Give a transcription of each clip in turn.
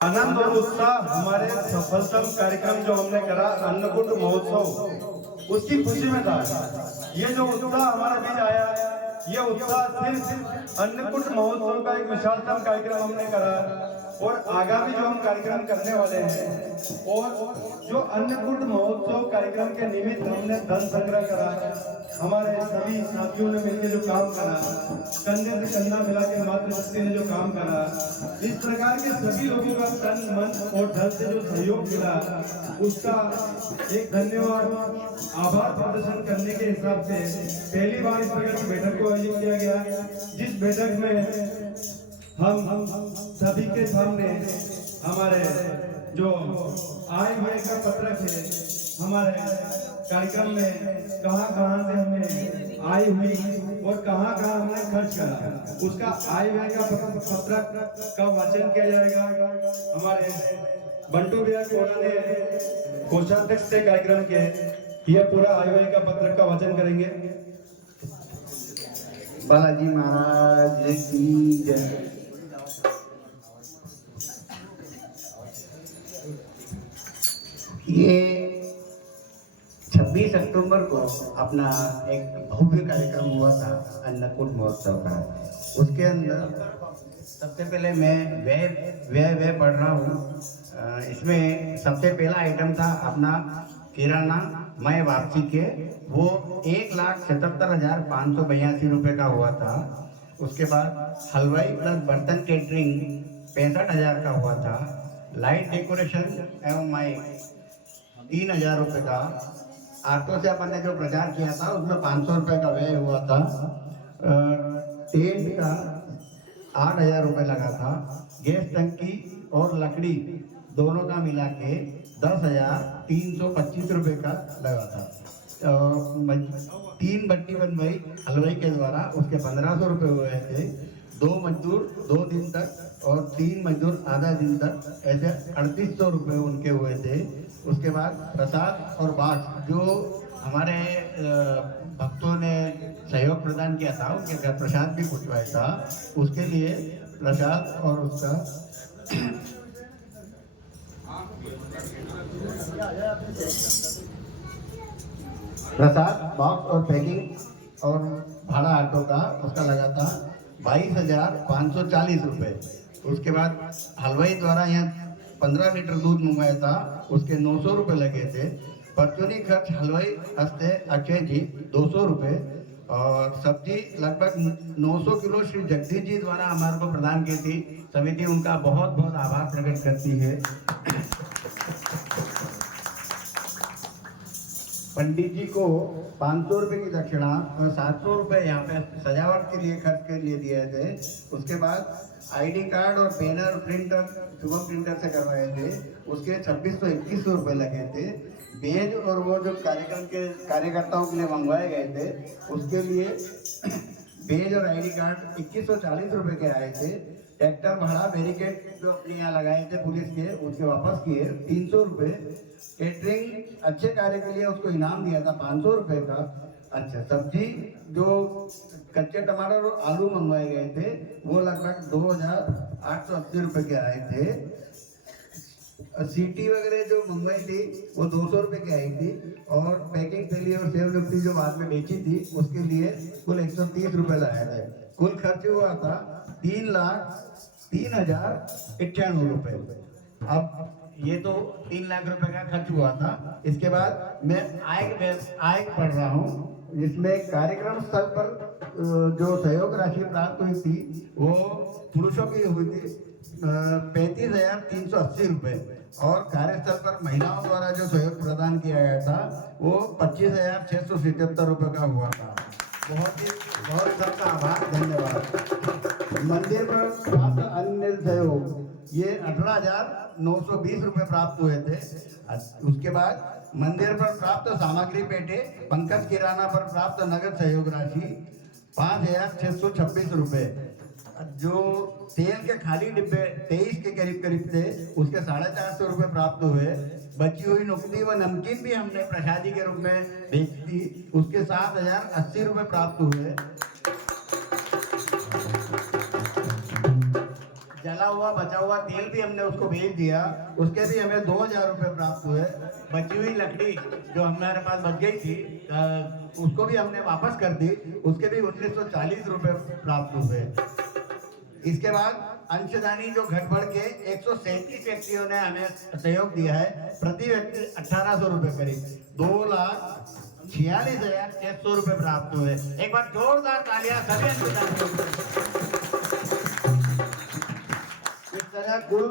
आनंद और उत्साह हमारे सफलतम कार्यक्रम जो हमने करा अन्नकूट महोत्सव उसकी खुशी में था। ये जो उत्साह हमारे बीच आया, ये उत्साह सिर्फ अन्नकूट महोत्सव का एक विशालतम कार्यक्रम हमने करा और आगामी जो हम कार्यक्रम करने वाले हैं और जो अन्नकूट महोत्सव कार्यक्रम के निमित्त हमने धन संग्रह करा, हमारे सभी साथियों ने मिलकर जो काम करा, कंधे से कंधा मिला के मातृशक्ति ने जो काम करा, इस प्रकार के सभी लोगों का तन मन और धन से जो सहयोग मिला, उसका एक धन्यवाद आभार प्रदर्शन करने के हिसाब से पहली बार इस प्रकार की बैठक को आयोजित किया गया, जिस बैठक में हम सभी के सामने हमारे जो आय व्यय का पत्रक है, हमारे कार्यक्रम में कहां से हमने आय हुई और कहां हमने खर्च करा, उसका आय व्यय का पत्रक का वाचन किया जाएगा। हमारे बंटू भैया कोना ने कोषाध्यक्ष से कार्यक्रम के यह पूरा आय व्यय का पत्रक का वाचन करेंगे। बालाजी महाराज की जय। ये 26 अक्टूबर को अपना एक भव्य कार्यक्रम हुआ था अन्नकूट महोत्सव का। उसके अंदर सबसे पहले मैं व्यय पढ़ रहा हूँ। इसमें सबसे पहला आइटम था अपना किराना मय वापसी के, वो 1,77,582 रुपये का हुआ था। उसके बाद हलवाई प्लस बर्तन केटरिंग 65,000 का हुआ था। लाइट डेकोरेशन एवं माइक 3,000 रुपये का। ऑटो से अपन ने जो प्रचार किया था उसमें 500 रुपये का व्यय हुआ था। टेंट का 8,000 रुपये लगा था। गैस टंकी और लकड़ी दोनों का मिला के 10,325 रुपये का लगा था। 3 भट्टी बनवाई हलवाई के द्वारा, उसके 1,500 रुपये हुए थे। 2 मजदूर 2 दिन तक और 3 मजदूर आधा दिन तक, ऐसे 3,800 रुपये उनके हुए थे। उसके बाद प्रसाद और बाक्स जो हमारे भक्तों ने सहयोग प्रदान किया था, उनके घर प्रसाद भी पहुँचवाया था, उसके लिए प्रसाद और उसका प्रसाद बॉक्स और पैकिंग और भाड़ा ऑटो का उसका लगा था 22,540 रुपये। उसके बाद हलवाई द्वारा यहाँ 15 लीटर दूध मंगवाया था, उसके 900 रुपये लगे थे। परचूनी खर्च हलवाई हस्ते अक्षय जी 200 रुपये और सब्जी लगभग 900 किलो श्री जगदीश जी द्वारा हमारे को प्रदान की थी। समिति उनका बहुत बहुत आभार प्रकट करती है। पंडित जी को 500 रुपये की दक्षिणा और 700 रुपये यहाँ पे सजावट के लिए खर्च के लिए दिए थे। उसके बाद आईडी कार्ड और बैनर प्रिंटर शुभम प्रिंटर से करवाए थे, उसके 2621 रुपये लगे थे। बेज और वो जो कार्यक्रम के कार्यकर्ताओं के लिए मंगवाए गए थे, उसके लिए बेज और आईडी कार्ड 2140 रुपये के आए थे। ट्रैक्टर भाड़ा बैरिकेड जो अपने यहाँ लगाए थे पुलिस के, उसके वापस किए 300 रुपये। केटरिंग अच्छे कार्य के लिए उसको इनाम दिया था 500 रुपये का। अच्छा, सब्जी जो कच्चे टमाटर और आलू मंगवाए गए थे वो लगभग 2,880 रुपये के आए थे। सीटी वगैरह जो मंगवाई थी वो 200 रुपये की आई थी और पैकिंग के लिए और सेव लिप्टी जो बाद में बेची थी उसके लिए कुल 130 रुपये लगाए थे। कुल खर्च हुआ था 3,03,091 रुपये। अब ये तो 3 लाख रुपए का खर्च हुआ था। इसके बाद मैं आय पढ़ रहा हूँ, जिसमें कार्यक्रम स्थल पर जो सहयोग राशि प्राप्त हुई थी वो पुरुषों की हुई थी 35,380 रुपये और कार्यस्थल पर महिलाओं द्वारा जो सहयोग प्रदान किया गया था वो 25,677 रुपये का हुआ था। बहुत सबका आभार, धन्यवाद। मंदिर पर प्राप्त अन्य सहयोग ये 18,920 रुपये प्राप्त हुए थे। उसके बाद मंदिर पर प्राप्त सामग्री पेटे पंकज किराना पर प्राप्त नगद सहयोग राशि 5,626 रुपये। जो तेल के खाली डिब्बे 23 के करीब थे, उसके 450 रुपये प्राप्त हुए। बची हुई नकदी व नमकीन भी हमने प्रसादी के रूप में बेची थी, उसके 7,080 रुपये प्राप्त हुए। जला हुआ बचा हुआ तेल भी हमने उसको भेज दिया, उसके भी हमें 2000 रुपये प्राप्त हुए। बची हुई लकड़ी जो हमारे पास बच गई थी उसको भी हमने वापस कर दी, उसके भी 1940 रुपये प्राप्त हुए। इसके बाद अंशदानी जो घट बढ़ के 137 व्यक्तियों ने हमें सहयोग दिया है, प्रति व्यक्ति 1800 रुपये करीब 2,46,600 रुपये प्राप्त हुए। एक बार जोरदार तालियां सभी अंशदानियों को। इस तरह कुल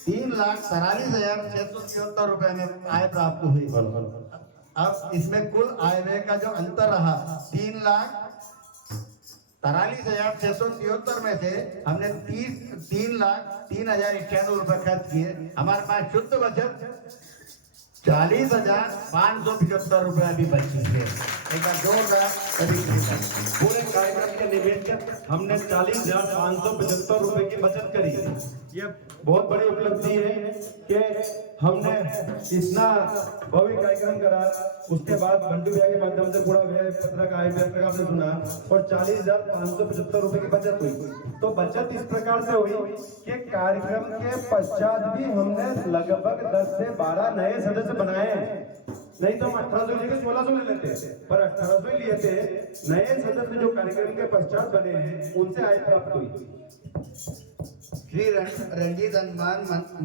3,43,677 रुपये में आय प्राप्त हुई। अब इसमें कुल आय व्यय का जो अंतर रहा 3,43,677 में से हमने 3,03,091 रुपए खर्च किए। हमारे पास शुद्ध बचत 40,575 रुपए अभी बची है। एक बार जोरदार पूरे कार्यक्रम के निवेश के हमने 40,575 रुपए की बचत करी। ये बहुत बड़ी उपलब्धि है कि हमने इतना भव्य कार्यक्रम करा, उसके बाद बंटू भैया के माध्यम से पूरा व्यय पत्रक आय पत्रक आपने सुना और 40,575 रुपए की बचत हुई। तो बचत इस प्रकार से हुई कि कार्यक्रम के पश्चात भी हमने लगभग 10 से 12 नए सदस्य बनाए हैं। नहीं तो हम 1800 लेके 1600 ले लेते, पर 1800 ही लिए थे। नए सदस्य जो कार्यक्रम के पश्चात बने हैं उनसे आय प्राप्त हुई। श्री रंजीत हनुमान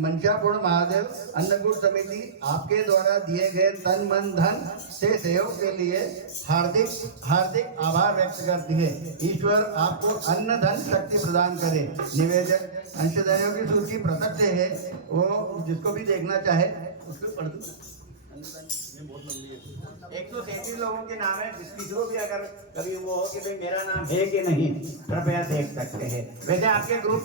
मंचापुर महादेव अन्नकूट समिति आपके द्वारा दिए गए तन मन धन से सहयोग के लिए हार्दिक हार्दिक आभार व्यक्त करती है। ईश्वर आपको अन्न धन शक्ति प्रदान करे। निवेदक अंशदानियों की सूची पृथक से है, वो जिसको भी देखना चाहे उसको पढ़ दो। 133 लोगों के नाम है, किसी भी अगर कभी वो हो कि भाई मेरा नाम है कि नहीं, कृपया देख सकते हैं। वैसे आपके ग्रुप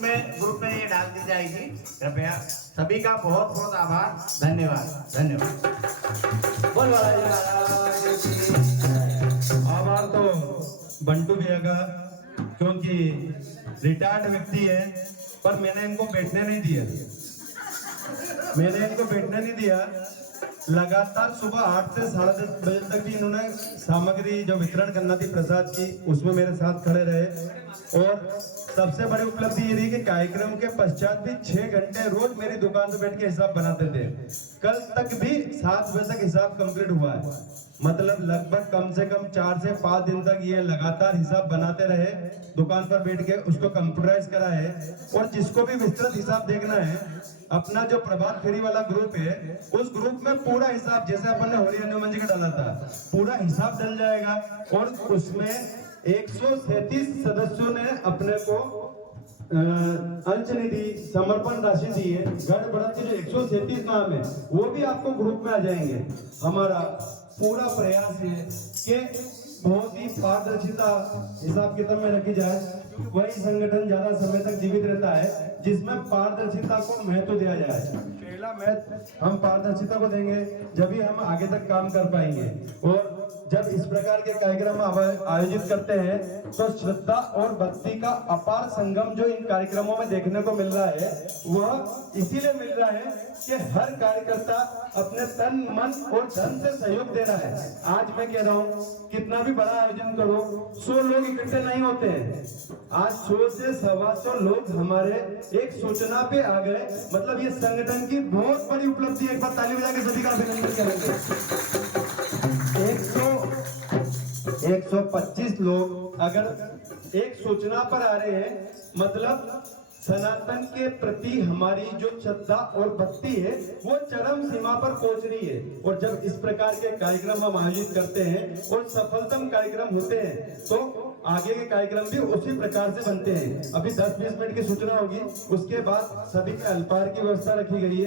में ये डाल दी जाएगी। कृपया सभी का बहुत बहुत आभार, धन्यवाद धन्यवाद। आभार तो बंटू भैया का, क्योंकि रिटायर्ड व्यक्ति है, पर मैंने इनको बैठने नहीं दिया। लगातार सुबह 8 से 10:30 बजे तक भी इन्होंने सामग्री जो वितरण करना थी प्रसाद की, उसमें मेरे साथ खड़े रहे। और सबसे बड़ी उपलब्धि ये रही कि कार्यक्रम के पश्चात भी 6 घंटे रोज मेरी दुकान पे बैठ के हिसाब बनाते थे। कल तक भी 7 बजे तक हिसाब कंप्लीट हुआ है। मतलब लगभग कम से कम 4 से 5 दिन तक ये लगातार हिसाब बनाते रहे, दुकान पर बैठ के उसको कंप्यूटराइज करा है। और जिसको भी विस्तृत हिसाब देखना है, अपना जो प्रभात फेरी वाला ग्रुप है, उस ग्रुप में पूरा हिसाब, जैसे अपन ने होली हनुमान जी का डाला था, पूरा हिसाब डल जाएगा। और उसमें 137 सदस्यों ने अपने को अंश निधि समर्पण राशि दी है। गढ़ बढ़त के जो 137 नाम है वो भी आपको ग्रुप में आ जाएंगे। हमारा पूरा प्रयास है कि बहुत ही पारदर्शिता हिसाब किताब में रखी जाए। वही संगठन ज्यादा समय तक जीवित रहता है जिसमें पारदर्शिता को महत्व दिया जाए। पहला महत्व हम पारदर्शिता को देंगे, जब ही हम आगे तक काम कर पाएंगे। और जब इस प्रकार के कार्यक्रम आयोजित करते हैं तो श्रद्धा और भक्ति का अपार संगम जो इन कार्यक्रमों में देखने को मिल रहा है, वह इसीलिए मिल रहा है कि हर कार्यकर्ता अपने तन मन और धन से सहयोग दे रहा है। आज मैं कह रहा हूँ, कितना भी बड़ा आयोजन करो, 100 लोग इकट्ठे नहीं होते हैं। आज 100 से 125 लोग हमारे एक सूचना पे आ गए। मतलब ये संगठन की बहुत बड़ी उपलब्धि है। एक बार ताली बजा के सभी का अभिनंदन करेंगे। 125 लोग अगर एक सूचना पर आ रहे हैं, मतलब सनातन के प्रति हमारी जो श्रद्धा और भक्ति है वो चरम सीमा पर पहुंच रही है। और जब इस प्रकार के कार्यक्रम हम आयोजित करते हैं और सफलतम कार्यक्रम होते हैं, तो आगे के कार्यक्रम भी उसी प्रकार से बनते हैं। अभी 10-20 मिनट की सूचना होगी, उसके बाद सभी के अल्पाहार की व्यवस्था रखी गई है।